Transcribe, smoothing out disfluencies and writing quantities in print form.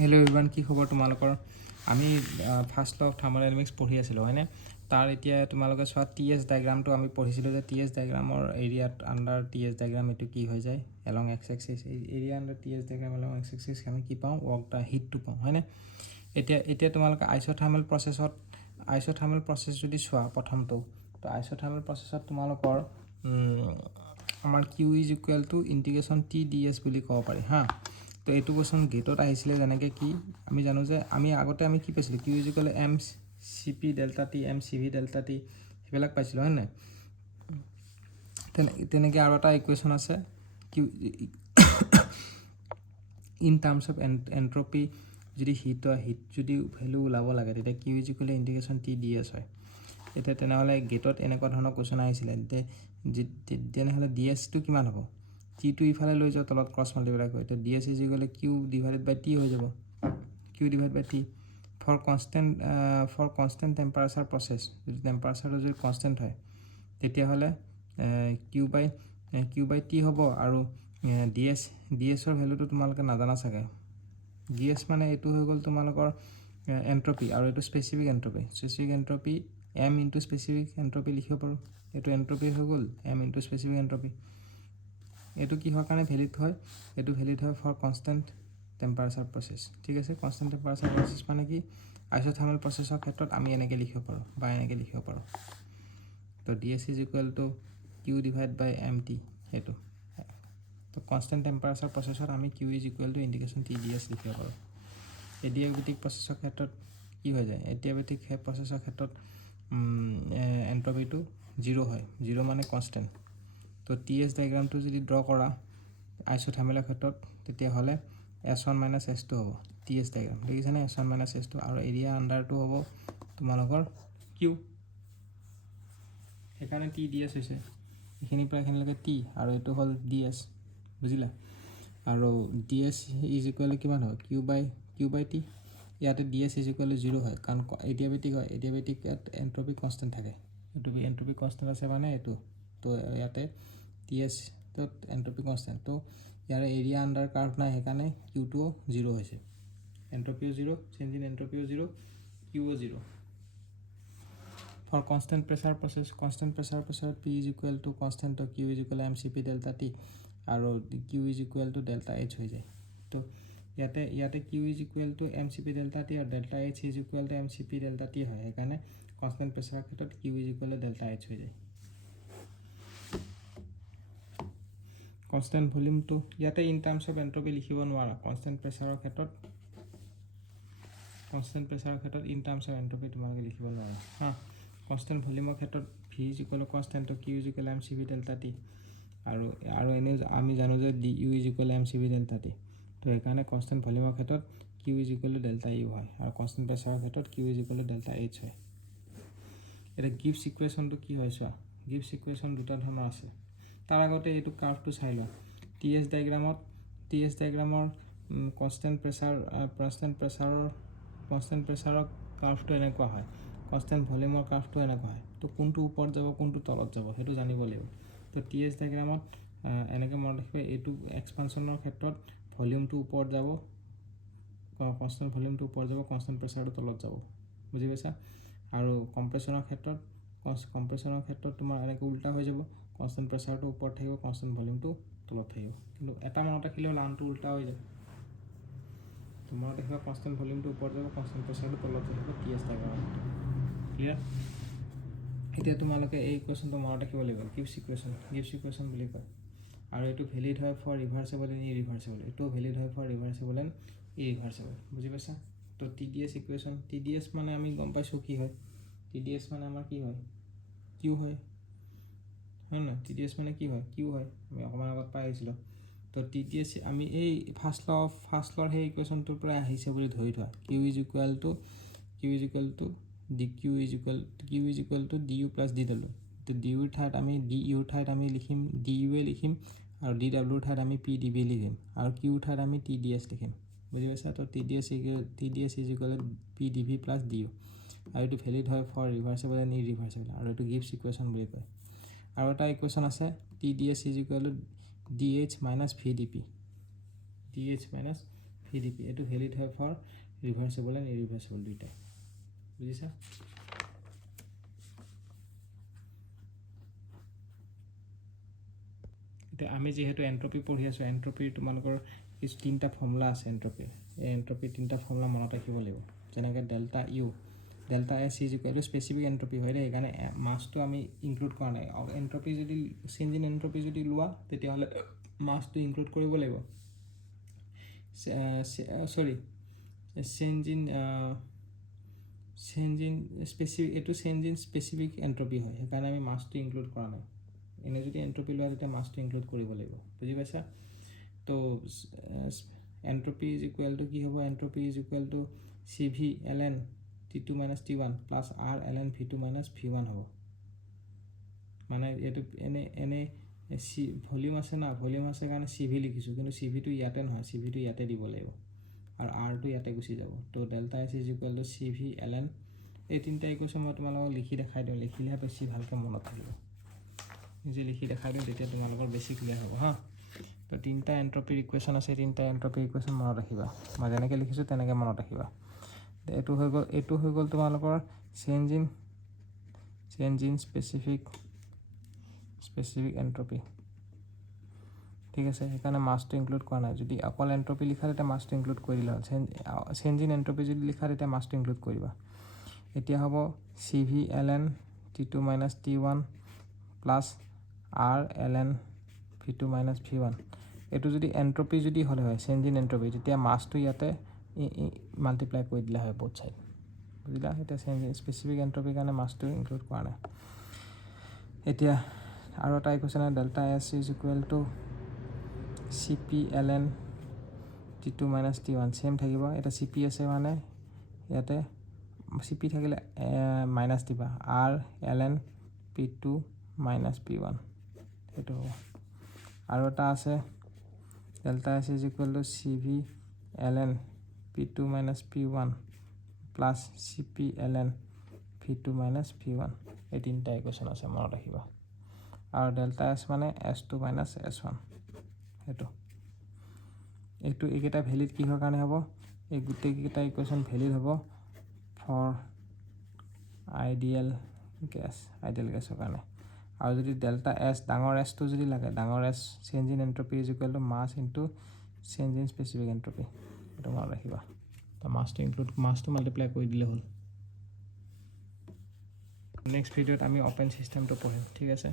Hello' everyone, কি খবৰ তোমালোকৰ? আমি ফাৰ্ষ্ট ল অফ থাৰ্মোডাইনামিক্স পঢ়ি আছিলোঁ হয়নে? তাৰ এতিয়া তোমালোকে চোৱা TS ডায়েগ্ৰামটো আমি পঢ়িছিলোঁ যে TS ডায়েগ্ৰামৰ এৰিয়াত আণ্ডাৰ TS ডায়েগ্ৰাম এইটো কি হৈ যায় along x axis area under TS diagram along x axis আমি কি পাওঁ ৱৰ্ক দা হিটটো পাওঁ হয়নে? এতিয়া তোমালোকে আইচ'থাৰ্মেল প্ৰচেছ যদি চোৱা প্ৰথমটো, তো আইচ'থাৰ্মেল প্ৰচেছত তোমালোকৰ আমাৰ Q is equal to integration TdS বুলি ক'ব পাৰি হা। তো এইটো কোৱেশ্যন গেটত আহিছিলে যেনেকৈ কি আমি জানো যে আগতে আমি কি পাইছিলোঁ Q is equal M C P delta T M C V delta T সেইবিলাক পাইছিলোঁ হয় নাই? তেনেকৈ আৰু এটা ইকুৱেশ্যন আছে Q in terms of entropy যদি হিট যদি ভেলু ওলাব লাগে তেতিয়া Q is equal integration TdS হয়। এতিয়া তেনেহ'লে গেটত এনেকুৱা ধৰণৰ কুৱেশ্যন আহিছিলে তেনেহ'লে DSটো কিমান হ'ব? টিটো ইফালে লৈ যাওঁ তলত ক্ৰছ মাল্টিপ্লাই কৰি, এতিয়া DS is equal Q divided by T হৈ যাব। Q divide by T for constant temperature process, যদি টেম্পাৰেচাৰটো যদি কনষ্টেণ্ট হয় তেতিয়াহ'লে কিউ বাই টি হ'ব। আৰু DSৰ ভেলুটো তোমালোকে নাজানা চাগে। DS মানে এইটো হৈ গ'ল তোমালোকৰ এন্ট্ৰপি আৰু এইটো স্পেচিফিক এন্ট্ৰপি এম ইনটু স্পেচিফিক এন্ট্ৰপি লিখিব পাৰোঁ। এইটো এন্ট্ৰপি হৈ গ'ল এম ইনটু স্পেচিফিক এন্ট্ৰপি। এইটো কিহৰ কাৰণে ভেলিড হয়? এইটো ভেলিড হয় ফৰ কনষ্টেণ্ট টেম্পাৰেচাৰ প্ৰচেছ। ঠিক আছে, কনষ্টেণ্ট টেম্পাৰেচাৰ প্ৰচেছ মানে কি আইচ'থাৰ্মেল প্ৰচেছৰ ক্ষেত্ৰত আমি এনেকৈ লিখিব পাৰোঁ বা এনেকৈ লিখিব পাৰোঁ। তো DS is equal to Q divide by M T সেইটো। তো কনষ্টেণ্ট টেম্পাৰেচাৰ প্ৰচেছত আমি Q is equal to integration TdS লিখিব পাৰোঁ। এডিয়াবেটিক প্ৰচেছৰ ক্ষেত্ৰত কি হৈ যায়? এডিয়াবেটিক প্ৰচেছৰ ক্ষেত্ৰত এন্ট্ৰপিটো 0 হয়, 0 মানে কনষ্টেণ্ট। তো TS ডায়েগ্ৰামটো যদি ড্ৰ কৰা আইচ'থাৰ্মেলৰ ক্ষেত্ৰত তেতিয়াহ'লে S1 মাইনাছ S2 হ'ব TS ডায়েগ্ৰাম, দেখিছেনে? S1 মাইনাছ S2 আৰু এৰিয়া আণ্ডাৰটো হ'ব তোমালোকৰ কিউ, সেইকাৰণে TdS হৈছে। এইখিনিৰ পৰা এইখিনিলৈকে T আৰু এইটো হ'ল DS, বুজিলা? আৰু DS ইজ ইকুৱেল কিমান হয়? Q by T. ইয়াতে DS ইজ ইকুৱেল 0 হয় কাৰণ এডিয়াবেটিক হয়, এডিয়াবেটিক ইয়াত এন্ট্ৰপি কনষ্টেণ্ট থাকে। এইটো এন্ট্ৰপি কনষ্টেণ্ট আছে মানে এইটো, তো ইয়াতে TSত এন্ট্ৰপি কনষ্টেণ্ট, তো ইয়াৰে এৰিয়া আণ্ডাৰ কাৰ্ভ নাই সেইকাৰণে কিউটোও 0 হৈছে। এন্ট্ৰপিও 0, চেঞ্জ ইন এন্ট্ৰপিও 0, কিউও 0। ফৰ কনষ্টেণ্ট প্ৰেছাৰ প্ৰচেছত P is equal to constant, Q is equal MCP delta T আৰু Q is equal to delta H হৈ যায়। তো ইয়াতে Q is equal to MCP delta T আৰু delta H is equal to MCP delta T হয়, সেইকাৰণে constant প্ৰেছাৰৰ ক্ষেত্ৰত Q is equal to delta H হৈ যায়। কনষ্টেণ্ট ভলিউমটো ইয়াতে ইন টাৰ্মছ অফ এন্ট্ৰপি লিখিব নোৱাৰা। কনষ্টেণ্ট প্ৰেছাৰৰ ক্ষেত্ৰত ইন টাৰ্মছ অফ এন্ট্ৰপি তোমালোকে লিখিব নোৱাৰা হা। কনষ্টেণ্ট ভলিউমৰ ক্ষেত্ৰত V is equal to constant, Q is equal MCV delta T আৰু এনেও আমি জানো যে DU is equal MCV delta T. তো সেইকাৰণে কনষ্টেণ্ট ভলিউমৰ ক্ষেত্ৰত Q is equal to delta U হয় আৰু কনষ্টেণ্ট প্ৰেছাৰৰ ক্ষেত্ৰত Q is equal to delta H হয়। এতিয়া গিভছ ইকুৱেশ্যনটো কি হয় চোৱা, গিভছ ইকুৱেশ্যন দুটা ধৰণৰ আছে। তাৰ আগতে এইটো কাৰ্ভটো চাই লোৱা। TS ডায়েগ্ৰামৰ কনষ্টেণ্ট প্ৰেছাৰৰ কাৰ্ভটো এনেকুৱা হয়, কনষ্টেণ্ট ভলিউমৰ কাৰ্ভটো এনেকুৱা হয়। তো কোনটো ওপৰত যাব কোনটো তলত যাব সেইটো জানিব লাগিব। তো TS ডায়েগ্ৰামত এনেকৈ মনত ৰাখিবা, এইটো এক্সপানশ্যনৰ ক্ষেত্ৰত ভলিউমটো ওপৰত যাব, কনষ্টেণ্ট ভলিউমটো ওপৰত যাব, কনষ্টেণ্ট প্ৰেছাৰটো তলত যাব, বুজি পাইছা? আৰু কম্প্ৰেশ্যনৰ ক্ষেত্ৰত তোমাৰ এনেকৈ উল্টা হৈ যাব, কনষ্টেণ্ট প্ৰেছাৰটো ওপৰত থাকিব, কনষ্টেণ্ট ভলিউমটো তলত থাকিব। কিন্তু এটা মনত ৰাখিলে হ'ল আনটো উল্টা হৈ যায়। তো মনত ৰাখিবা কনষ্টেণ্ট ভলিউমটো ওপৰত যাব, কনষ্টেণ্ট প্ৰেছাৰটো তলত থাকিব TS ডায়েগ্ৰামত। ক্লিয়াৰ? এতিয়া তোমালোকে এই ইকুৱেশ্যনটো মনত ৰাখিব লাগিব, গিভছ ইকুৱেশ্যন বুলি কয়। আৰু এইটো ভেলিড হয় ফৰ ৰিভাৰ্চেবল এণ্ড ইৰিভাৰ্চেবল, এইটোও ভেলিড হয় ফৰ ৰিভাৰ্চেবল এণ্ড ইৰিভাৰ্চেবল, বুজি পাইছা? তো TdS ইকুৱেশ্যন, TdS মানে আমি গম পাইছোঁ কি হয়, TdS মানে আমাৰ কি হয়? কিউ হয় নহয়? TdS মানে কি হয়? কিউ হয়, আমি অকণমান আগত পাই আহিছিলোঁ। তো TdS আমি এই ফাৰ্ষ্ট লৰ সেই ইকুৱেশ্যনটোৰ পৰা আহিছে বুলি ধৰি থোৱা। Q is equal to DU plus DW। তো DUৰ ঠাইত আমি লিখিম DUৱে লিখিম আৰু DWৰ ঠাইত আমি PDB লিখিম আৰু কিউৰ ঠাইত আমি TdS লিখিম, বুজি পাইছা? তো TdS is equal two PDB plus DU আৰু এইটো ভেলিড হয় ফৰ ৰিভাৰ্চেবল এণ্ড ইৰিভাৰ্চেবল আৰু এইটো গিভছ ইকুৱেশ্যন বুলি কয়। আৰু এটা ইকুৱেশ্যন আছে TdS is equal two DH minus VDP, VDP এইটো ভেলিড হয় ফৰ ৰিভাৰ্সিবল এণ্ড ইৰিভাৰ্সিবল দুইটাই বুজিছা এতিয়া আমি যেহেতু এন্ট্ৰপি পঢ়ি আছো এন্ট্ৰপিৰ তোমালোকৰ কিছু তিনিটা ফৰ্মুলা আছে এন্ট্ৰপিৰ এই এন্ট্ৰপিৰ তিনিটা ফৰ্মুলা মনত ৰাখিব লাগিব যেনেকৈ delta U delta S is equal to specific entropy হয় দেই সেইকাৰণে মাছটো আমি ইনক্লুড কৰা নাই এন্ট্ৰপি যদি চেঞ্জ ইন এন্ট্ৰপি যদি লোৱা তেতিয়াহ'লে মাছটো ইনক্লুড কৰিব লাগিব সৰি চেঞ্জ ইন স্পেচিফিক এইটো চেঞ্জ ইন স্পেচিফিক এন্ট্ৰপি হয় সেইকাৰণে আমি মাছটো ইনক্লুড কৰা নাই এনে যদি এন্ট্ৰপি লোৱা তেতিয়া মাছটো ইনক্লুড কৰিব লাগিব বুজি পাইছা তো এন্ট্ৰপি ইজ ইকুৱেল টু কি হ'ব entropy is equal to CV ln T2 minus T1 plus R ln V2 minus V1 হ'ব মানে এইটো এনে ভলিউম আছে না ভলিউম আছে কাৰণে CV লিখিছোঁ কিন্তু CVটো ইয়াতে নহয় CVটো ইয়াতে দিব লাগিব আৰু Rটো ইয়াতে গুচি যাব তো delta S is equal to CV ln এই তিনিটা ইকুৱেশ্যন মই তোমালোকক লিখি দেখাই দিওঁ লিখিলেহে বেছি ভালকৈ মনত থাকিব নিজে লিখি দেখাই দিওঁ তেতিয়া তোমালোকৰ বেছি ক্লিয়াৰ হ'ব হা তো তিনিটা এন্ট্ৰপিৰ ইকুৱেশ্যন আছে তিনিটা এন্ট্ৰপিৰ ইকুৱেশ্যন মনত ৰাখিবা মই যেনেকৈ লিখিছোঁ তেনেকৈ মনত ৰাখিবা এইটো হৈ গ'ল তোমালোকৰ চেঞ্জ ইন স্পেচিফিক এন্ট্ৰপি ঠিক আছে সেইকাৰণে মাছটো ইনক্লুড কৰা নাই যদি অকল এন্ট্ৰপি লিখা তেতিয়া মাছটো ইনক্লুড কৰি দিলে হ'ল চেঞ্জ ইন এন্ট্ৰপি যদি লিখা তেতিয়া মাছটো ইনক্লুড কৰিবা এতিয়া হ'ব CV ln T2 minus T1 plus R ln V2 minus V1 এইটো যদি এন্ট্ৰপি যদি হ'লে হয় চেঞ্জ ইন এন্ট্ৰপি তেতিয়া মাছটো ইয়াতে মাল্টিপ্লাই কৰি দিলে হয় বোথ সাইড বুজিলা এতিয়া চেঞ্জ ইন স্পেচিফিক এন্ট্ৰপিৰ কাৰণে মাছটো ইনক্লুড কৰা নাই এতিয়া আৰু এটা equation delta S is equal two CP ln T2 minus T1 same থাকিব এটা CP আছে মানে ইয়াতে CP থাকিলে মাইনাছ দিবা R ln P2 minus P1 সেইটো হ'ব আৰু এটা আছে delta S is equal to CV ln P2 minus P1 plus CP ln V2 minus V1 এই তিনিটা ইকুৱেশ্যন আছে মনত ৰাখিবা আৰু ডেল্টা S মানে S2 minus S1 এইটো এইকেইটা ভেলিড কিহৰ কাৰণে হ'ব এই গোটেইকেইটা ইকুৱেশ্যন ভেলিড হ'ব ফৰ আইডিয়েল গেছৰ কাৰণে আৰু যদি ডেল্টা S ডাঙৰ Sটো যদি লাগে ডাঙৰ S change in entropy is equal to mass into change in specific entropy এইটো মনত ৰাখিবা তো মাছটো মাল্টিপ্লাই কৰি দিলে হ'ল নেক্সট ভিডিঅ'ত আমি অপেন চিষ্টেমটো পঢ়িম ঠিক আছে